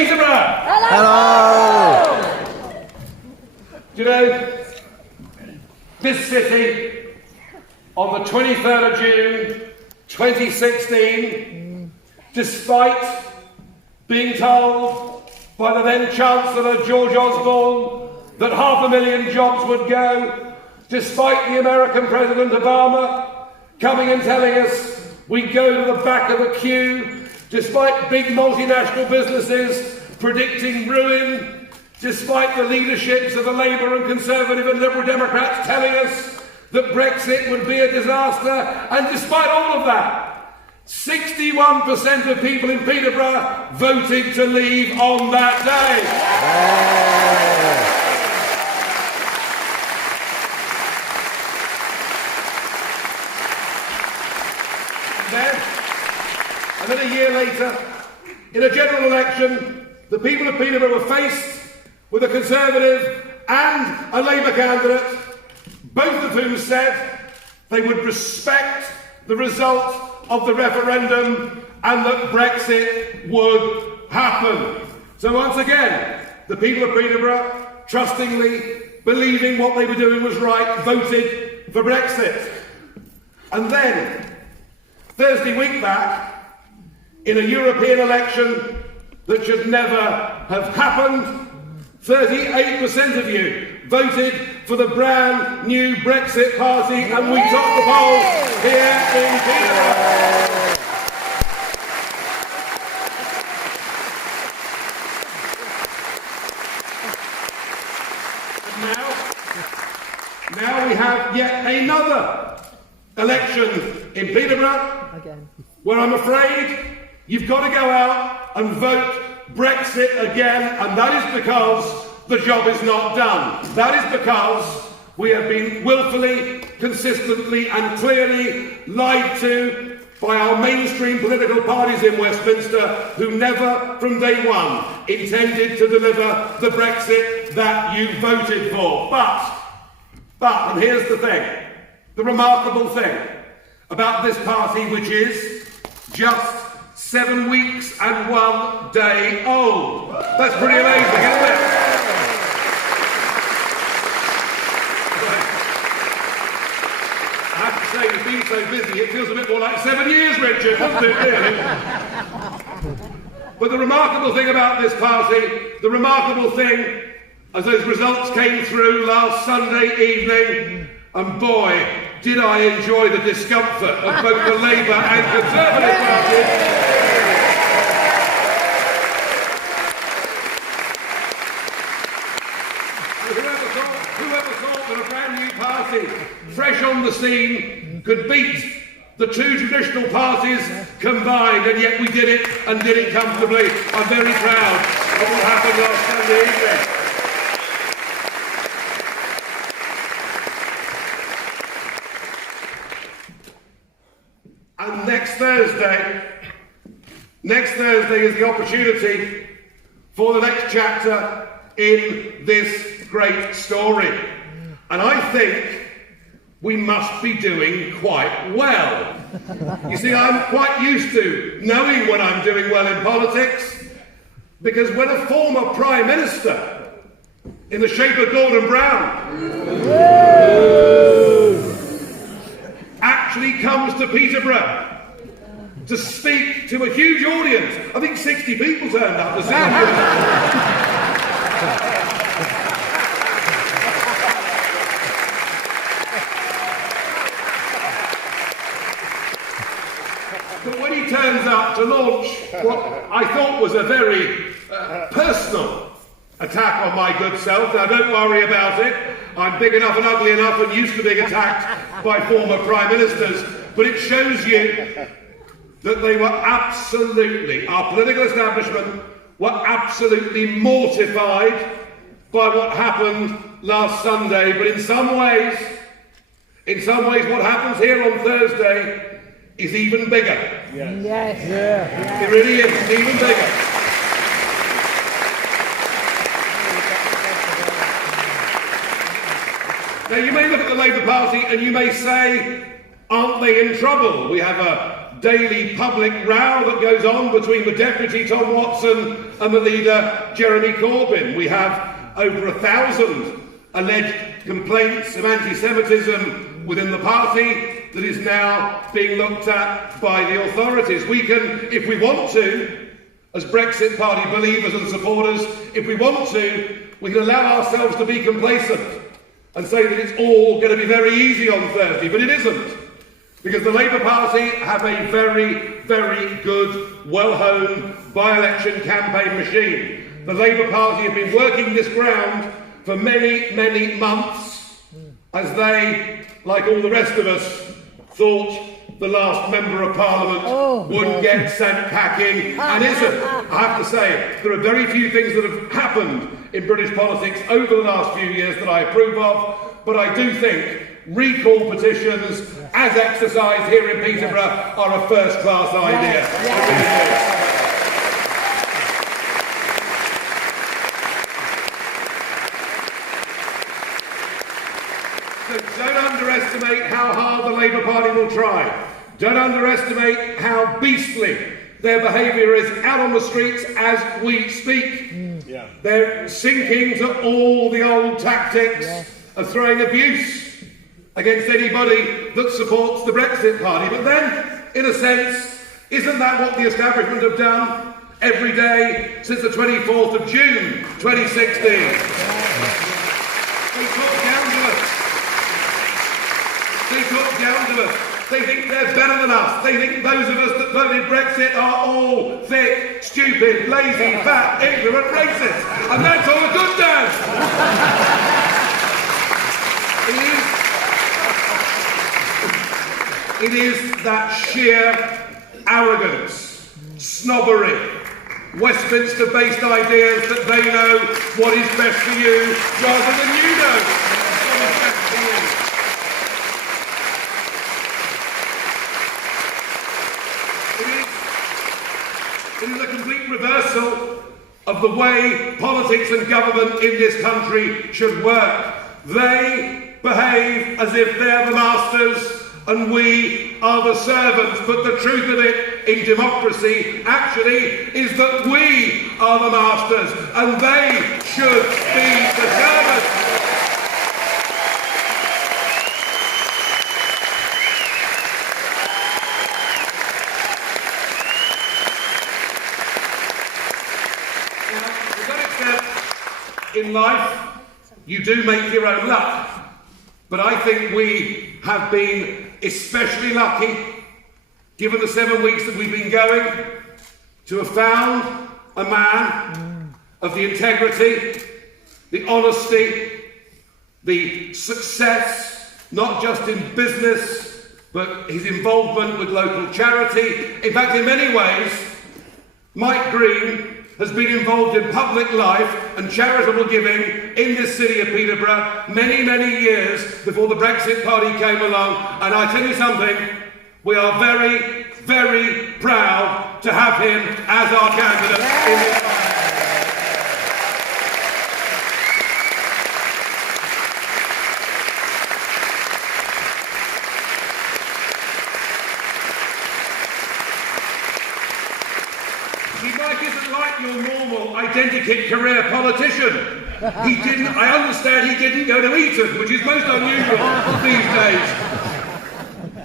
Peterborough! Hello! Do you know, this city, on the 23rd of June 2016, despite being told by the then Chancellor George Osborne that 500,000 jobs would go, despite the American President Obama coming and telling us we'd go to the back of the queue, despite big multinational businesses predicting ruin, despite the leaderships of the Labour and Conservative and Liberal Democrats telling us that Brexit would be a disaster, and despite all of that, 61% of people in Peterborough voted to leave on that day. And then a year later, in a general election, the people of Peterborough were faced with a Conservative and a Labour candidate, both of whom said they would respect the result of the referendum and that Brexit would happen. So once again, the people of Peterborough, trustingly believing what they were doing was right, voted for Brexit. And then, Thursday week back, in a European election that should never have happened, 38% of you voted for the brand new Brexit party, and we topped the polls here in Peterborough. And now we have yet another election in Peterborough, where I'm afraid you've got to go out and vote Brexit again, and that is because the job is not done. That is because we have been willfully, consistently and clearly lied to by our mainstream political parties in Westminster, who never from day one intended to deliver the Brexit that you voted for. But, and here's the thing, the remarkable thing about this party, which is just 7 weeks and 1 day old. That's pretty amazing, isn't it? I have to say, you've been so busy, it feels a bit more like 7 years, Richard, doesn't it, really? But the remarkable thing about this party, the remarkable thing, as those results came through last Sunday evening, and boy, did I enjoy the discomfort of both the Labour and Conservative parties. Whoever thought that a brand new party, fresh on the scene, could beat the two traditional parties combined, and yet we did it, and did it comfortably. I'm very proud of what happened last Sunday evening. And next Thursday is the opportunity for the next chapter in this great story. And I think we must be doing quite well. You see, I'm quite used to knowing when I'm doing well in politics, because when a former Prime Minister, in the shape of Gordon Brown, actually comes to Peterborough to speak to a huge audience. I think 60 people turned up to see him. But when he turns up to launch what I thought was a very personal attack on my good self, now don't worry about it, I'm big enough and ugly enough and used to being attacked by former Prime Ministers, but it shows you that they were absolutely, our political establishment were absolutely mortified by what happened last Sunday. But in some ways what happens here on Thursday is even bigger. Yes. Yeah. It really is, it's even bigger. Now you may look at the Labour Party and you may say, aren't they in trouble? We have a daily public row that goes on between the Deputy Tom Watson and the leader Jeremy Corbyn. We have over 1,000 alleged complaints of anti-Semitism within the party that is now being looked at by the authorities. We can, if we want to, as Brexit Party believers and supporters, if we want to, we can allow ourselves to be complacent and say that it's all going to be very easy on Thursday, but it isn't. Because the Labour Party have a very, very good, well-honed by-election campaign machine. The Labour Party have been working this ground for many, many months as they, like all the rest of us, thought the last Member of Parliament would get sent packing and isn't. I have to say, there are very few things that have happened in British politics over the last few years that I approve of, but I do think recall petitions, as exercised here in Peterborough, are a first-class idea. So don't underestimate how hard the Labour Party will try. Don't underestimate how beastly their behaviour is out on the streets as we speak. They're sinking to all the old tactics of throwing abuse against anybody that supports the Brexit Party. But then, in a sense, isn't that what the establishment have done every day since the 24th of June 2016? They talk down to us. They talk down to us. They think they're better than us. They think those of us that voted Brexit are all thick, stupid, lazy, fat, ignorant racists. And that's all a good dance. It is that sheer arrogance, snobbery, Westminster-based ideas that they know what is best for you rather than you know what is best for you. It is a complete reversal of the way politics and government in this country should work. They behave as if they're the masters and we are the servants, but the truth of it in democracy actually is that we are the masters and they should be the servants. Now, to some extent, in life, you do make your own luck, but I think we have been especially lucky, given the 7 weeks that we've been going, to have found a man of the integrity, the honesty, the success, not just in business, but his involvement with local charity. In fact, in many ways, Mike Green has been involved in public life and charitable giving in this city of Peterborough many, many years before the Brexit Party came along. And I tell you something, we are very, very proud to have him as our candidate in this party. Mike isn't like your normal identikit career politician. I understand he didn't go to Eton, which is most unusual these days.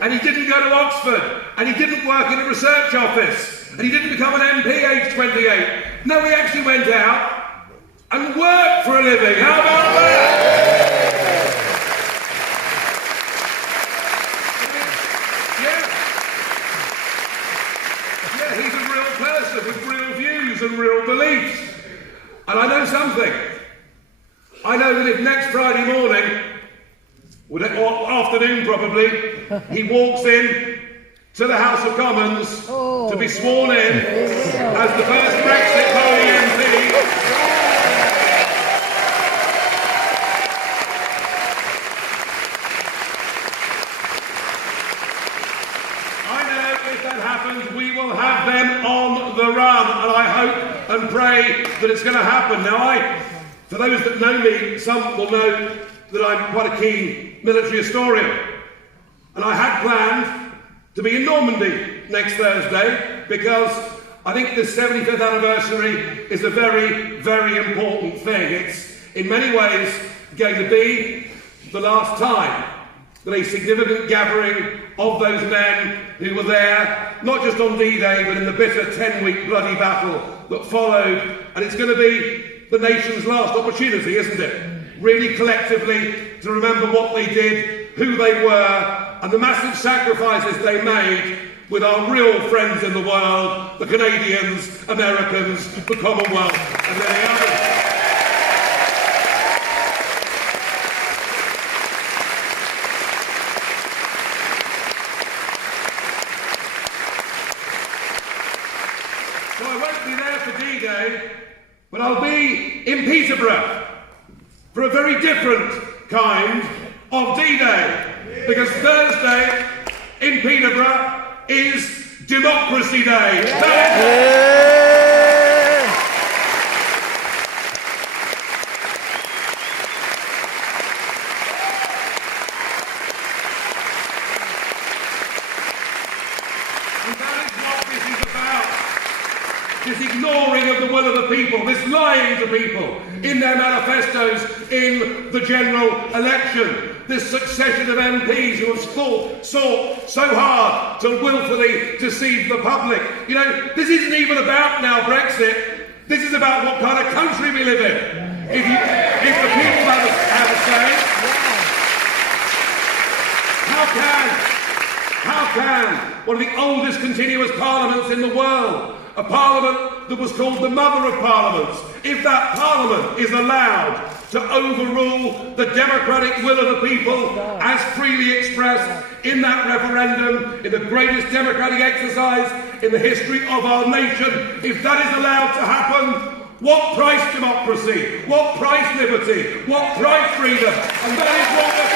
And he didn't go to Oxford, and he didn't work in a research office, and he didn't become an MP age 28. No, he actually went out and worked for a living. How about that? Yeah, he's a real person with real views and real beliefs. And I know something. I know that if next Friday morning, or afternoon probably, he walks in to the House of Commons to be sworn in as the first Brexit Party MP. We will have them on the run, and I hope and pray that it's going to happen. Now, for those that know me, some will know that I'm quite a keen military historian, and I had planned to be in Normandy next Thursday, because I think the 75th anniversary is a very, very important thing. It's in many ways going to be the last time that a significant gathering of those men who were there, not just on D-Day, but in the bitter 10-week bloody battle that followed. And it's going to be the nation's last opportunity, isn't it? Really collectively to remember what they did, who they were, and the massive sacrifices they made with our real friends in the world, the Canadians, Americans, the Commonwealth, and many others. So I won't be there for D-Day, but I'll be in Peterborough for a very different kind of D-Day, because Thursday in Peterborough is Democracy Day. And that is what this is about. This ignoring of the will of the people, this lying to people in their manifestos in the general election. This succession of MPs who have sought so hard to willfully deceive the public. You know, this isn't even about now Brexit. This is about what kind of country we live in. If the people have a say, how can one of the oldest continuous parliaments in the world, a parliament that was called the mother of parliaments, if that parliament is allowed to overrule the democratic will of the people as freely expressed in that referendum, in the greatest democratic exercise in the history of our nation, if that is allowed to happen, what price democracy? What price liberty? What price freedom? And that is what we're